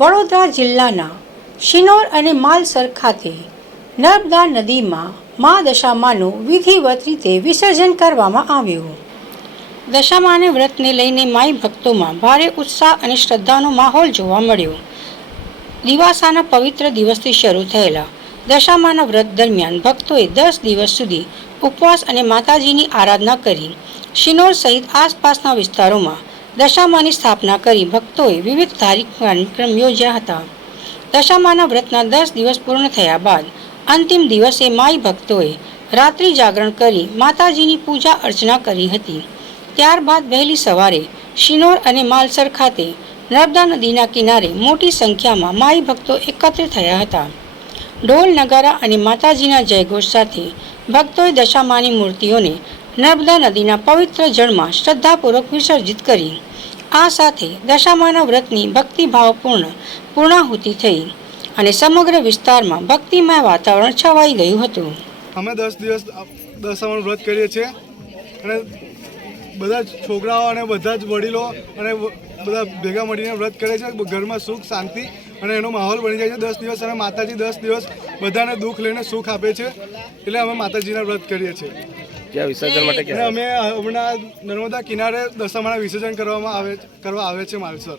વડોદરા જિલ્લાના શિનોર અને માલસર ખાતે નર્મદા નદીમાં મા દશામાનું વિધિવત રીતે વિસર્જન કરવામાં આવ્યું। દશામાને વ્રતને લઈને માઈ ભક્તોમાં ભારે ઉત્સાહ અને શ્રદ્ધાનો માહોલ જોવા મળ્યો। દિવાસાના પવિત્ર દિવસથી શરૂ થયેલા દશામાના વ્રત દરમિયાન ભક્તોએ 10 દિવસ સુધી ઉપવાસ અને માતાજીની આરાધના કરી શિનોર સહિત આસપાસના વિસ્તારોમાં દશામાની સ્થાપના કરી ભક્તોએ વિવિધ ધાર્મિક કાર્યક્રમ યોજ્યા હતા। દશામાના વ્રતના 10 દિવસ પૂર્ણ થયા બાદ અંતિમ દિવસે માઈ ભક્તોએ રાત્રિ જાગરણ કરી માતાજીની પૂજા અર્ચના કરી હતી। ત્યારબાદ વહેલી સવારે શિનોર અને માલસર ખાતે નર્મદા નદીના કિનારે મોટી સંખ્યામાં માઈ ભક્તો એકત્ર થયા હતા। ઢોલ નગારા અને માતાજીના જયઘોષ સાથે ભક્તોએ દશામાની મૂર્તિઓને નર્મદા નદીના પવિત્ર જળમાં શ્રદ્ધાપૂર્વક વિસર્જિત કરી। આ સાથે દશામાના વ્રતની ભક્તિભાવપૂર્ણ પૂર્ણાહુતિ થઈ અને સમગ્ર વિસ્તારમાં ભક્તિમય વાતાવરણ છવાઈ ગયું હતું। અમે 10 દિવસ દશામાનું વ્રત કરીએ છીએ અને બધા છોકરાઓ અને બધા જ વડીલો અને બધા ભેગા મળીને વ્રત કરે છે। ઘરમાં સુખ શાંતિ અને એનો માહોલ બની જાય છે 10 દિવસ, અને માતાજી 10 દિવસ બધાને દુઃખ લઈને સુખ આપે છે, એટલે અમે માતાજીના વ્રત કરીએ છીએ। વિસર્જન માટે અમે હમણાં નર્મદા કિનારે દશામાના વિસર્જન કરવા આવે છે માલસર।